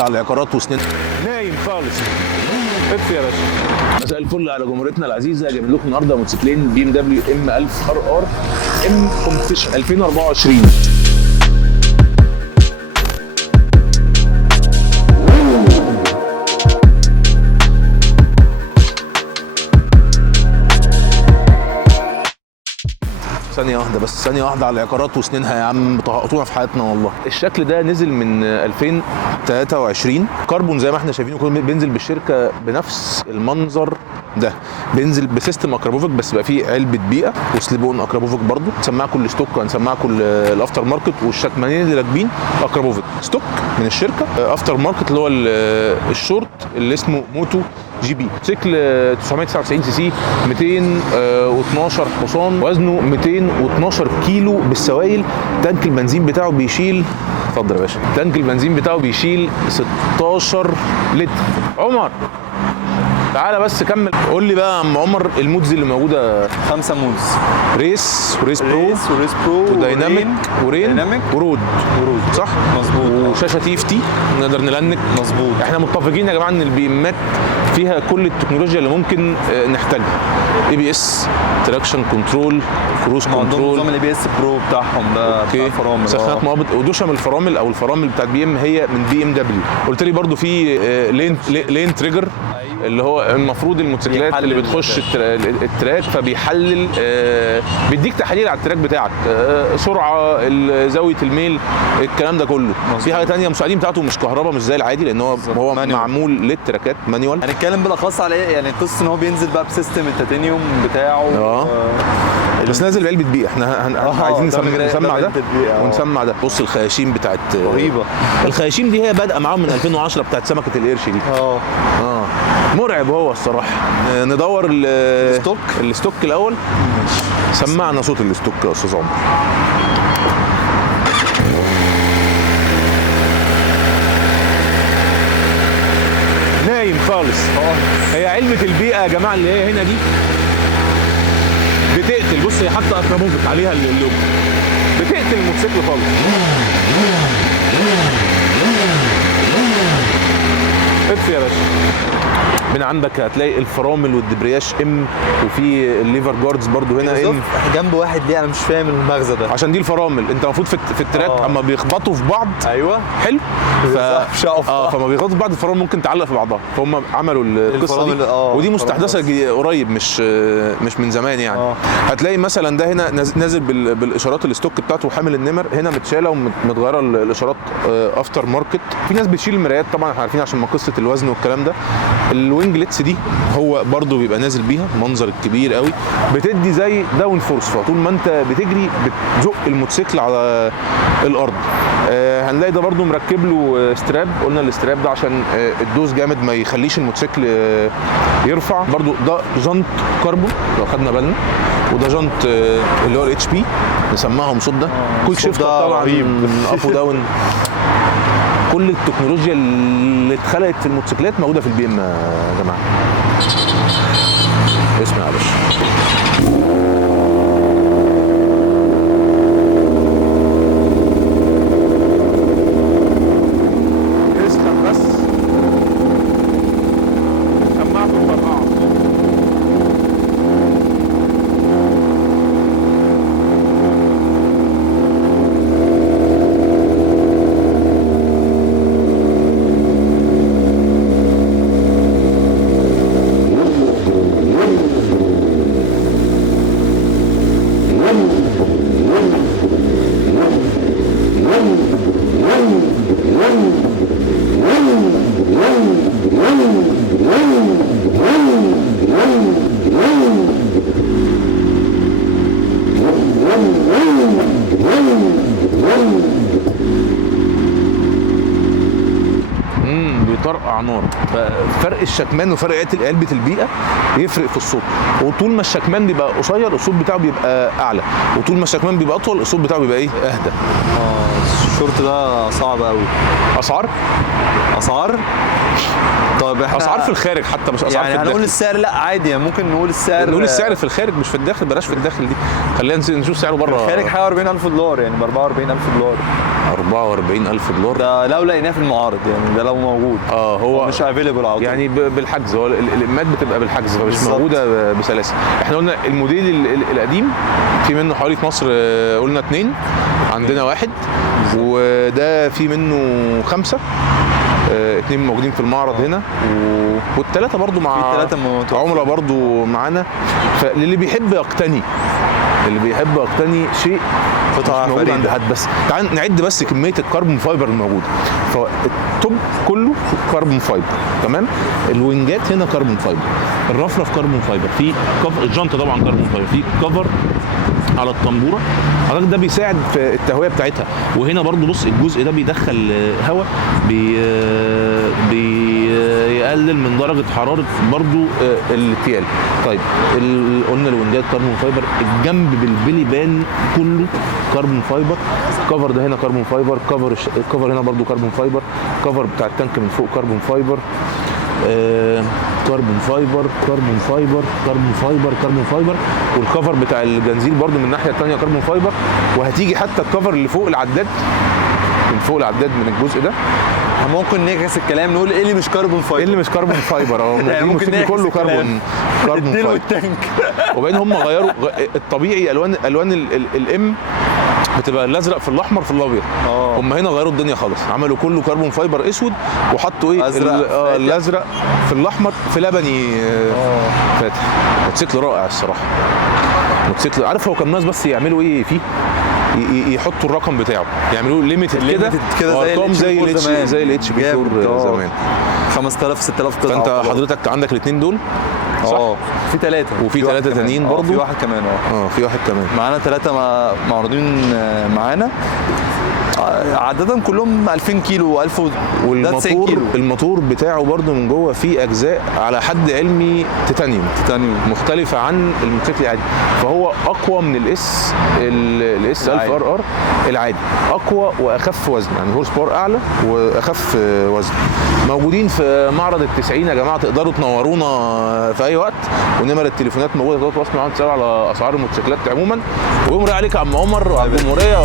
واحده على العقارات وسنين نايم خالص. اطفي يا باشا. مساء الفل على جمهوريتنا العزيزه. جايب لكم النهارده موتوسيكلين بي ام دبليو ام 1000 ار ار ام كومبيتيشن 2024. ثانية واحدة بس، ثانية واحدة على العقارات وسنينها يا عم، طهقتونا في حياتنا والله. الشكل ده نزل من 2023 كربون زي ما احنا شايفينه، كله بينزل بالشركة بنفس المنظر ده، بينزل بسيستم اكرابوفيك بس بقى فيه علبة بيئة وسليبون اكرابوفيك برضو. هنسمعكم الستوك، هنسمعكم الافتر ماركت، والشكمانين اللي راكبين اكرابوفيك ستوك من الشركة. افتر ماركت اللي هو الشورت اللي اسمه موتو جي بي. موتوسيكل 999 سي سي، 212 حصان، وزنه 212 كيلو بالسوائل. تانك البنزين بتاعه بيشيل، اتفضل يا باشا، تانك البنزين بتاعه بيشيل 16 لتر. عمر تعالى بس كمل، قول لي بقى يا عم عمر المودز اللي موجوده. 5 مودز: ريس وريس برو ودايناميك ورين ورود صح؟ مظبوط. وشاشه تي اف تي نقدر نلنك. مظبوط. احنا متفقين يا جماعه ان البي امات فيها كل التكنولوجيا اللي ممكن نحتاجها. اي بي اس، تراكشن كنترول، كروز كنترول. نظام الاي بي اس برو بتاعهم ده بتاع الفرامل، سخانات مهبط ودشم الفرامل او الفرامل بتاعت بي ام هي من بي ام دبليو. قلت لي برضو في لين تريجر اللي هو المفروض الموتوسيكلات اللي بتخش التراك فبيحلل، بيديك تحاليل على التراك بتاعك، سرعه، زاويه الميل، الكلام ده كله. في حاجه ثانيه المساعدين بتاعته مش كهرباء مش زي العادي، لان هو معمول للتراكات مانيوال. هنتكلم بالاخص على ايه يعني قصه ان هو بينزل بقى بسيستم التيتانيوم بتاعه. بس نازل بعلبه بيئه. احنا عايزين نسمع ده ونسمع ده. بص الخياشيم بتاعت رهيبه. الخياشيم دي هي بادئه معاهم من 2010 بتاعت سمكه القرش دي. مرعب هو الصراحه. ندور الستوك الاول. سمعنا صوت الستوك يا استاذ عمر. نايم خالص. هي علبه البيئه يا جماعه اللي هي هنا دي بتقتل. بص هي حاطه اكرابوفيك عليها اللوجو، بتقتل الموتوسيكل خالص. اطفي يا باشا. من عندك هتلاقي الفرامل والدبرياش ام، وفي الليفر جاردز برضو هنا ام. جنب واحد ليه؟ انا مش فاهم المغزى ده. عشان دي الفرامل. انت المفروض في التراك اما بيخبطوا في بعض. ايوه حلو. فما بيخبطوا في بعض الفرامل ممكن تعلق في بعضها، فهم عملوا القصه دي. ودي مستحدثه قريب، مش من زمان يعني. هتلاقي مثلا ده هنا نازل بالاشارات الستوك بتاعته وحامل النمر. هنا متشاله ومتغيره الاشارات افتر ماركت. في ناس بتشيل المرايات طبعا احنا عارفين عشان قصه الوزن والكلام ده. الوينجلتس دي هو برضو بيبقى نازل بيها، منظر الكبير قوي، بتدي زي داون فورس، فطول ما انت بتجري بتزق الموتوسيكل على الارض. هنلاقي ده برضو مركب له ستراب. قلنا الاستراب ده عشان الدوز جامد ما يخليش الموتوسيكل يرفع. برضو ده جنط كربون لو خدنا بالنا، وده جنط اللي هو الاتش بي نسمعهم صوت ده. كويك شيفت طبعا اب وداون. كل التكنولوجيا اللي اتخلقت في الموتوسيكلات موجوده في البي ام يا جماعه. اسمع يا باشا. بيطرقع نار. ففرق الشكمان وفرق علبه البيئه يفرق في الصوت. وطول ما الشكمان بيبقى قصير الصوت بتاعه بيبقى اعلى، وطول ما الشكمان بيبقى اطول الصوت بتاعه بيبقى اهدى. الشورت ده صعب قوي. اسعار طب احنا اسعار في الخارج حتى مش اسعار يعني في الداخل. هنقول السعر؟ لا عادي يعني ممكن نقول السعر في الخارج مش في الداخل. بلاش في الداخل دي، خلينا نشوف سعره بره. الخارج حوالي $40,000 يعني ب $44,000. 44,000 دولار. ده لو لقيناه في المعارض يعني، ده لو موجود. هو مش افيلبل على طول يعني بالحجز، هو الامات بتبقى بالحجز فمش موجوده بسلاسل. احنا قلنا الموديل القديم في منه حوالي في مصر قلنا 2، عندنا 1 وده في منه 5، 2 موجودين في المعرض هنا والثلاثه برضو مع عملاء برضو معانا. فاللي بيحب يقتني، شيء قطعه موجود عند حد. بس تعال نعد بس كميه الكربون فايبر الموجوده. فالتوب كله كربون فايبر، تمام. الوينجات هنا كربون فايبر، الرفرف كربون فايبر، في كفر الجنطه طبعا كربون فايبر، في كفر على الطنبوره حضرتك ده بيساعد في التهويه بتاعتها. وهنا برضو بص الجزء ده بيدخل هواء، بيقلل من درجه حراره برضو التيال. طيب قلنا الوينجات كربون فايبر، الجنب بالبليبان كله كربون فايبر، كفر ده هنا كربون فايبر، الكفر هنا برضو كربون فايبر، كفر بتاع التانك من فوق كربون فايبر، كربون فايبر كربون فايبر كربون فايبر كربون فايبر، والكفر بتاع الجنزير برضو من الناحيه الثانيه كربون فايبر. وهتيجي حتى الكفر اللي فوق العداد، من فوق العداد من الجزء ده ممكن نعكس الكلام نقول ايه اللي مش كربون فايبر، ايه اللي مش كربون فايبر يعني ممكن كله كربون فايبر التانك. وبعدين هم غيروا الطبيعي الوان الام بتبقى الازرق في الاحمر في الابيض. هم هنا غيروا الدنيا خالص، عملوا كله كربون فايبر اسود وحطوا ايه الازرق في الاحمر في لبني فاتح. موتوسيكل رائع الصراحه، موتوسيكل. عارف هو كان ناقص بس يعملوا ايه فيه، يحطوا الرقم بتاعه، يعملوا ليميتد كده زي الاتش بي 4 زمان، 5000 6000 قطعه. فانت حضرتك عندك الاثنين دول صح؟ في 3 وفي 3 تانيين برضه، في واحد كمان. في واحد كمان معانا 3 معروضين معانا، عددا كلهم 2000 كيلو 1000 والموتور كيلو. الموتور بتاعه برضه من جوه فيه اجزاء على حد علمي تيتانيوم مختلفه عن الموتوسيكل العادي، فهو اقوى من الاس 1000 ار ار العادي، اقوى واخف وزن، يعني هورس باور اعلى واخف وزن. موجودين في معرض ال90 يا جماعه، تقدروا تنورونا في اي وقت، ونمر التليفونات موجوده، تقدروا تتواصلوا معانا تسالوا على اسعار الموتوسيكلات عموما. ويوم عليك يا عم عمر وعلى الجمهوريه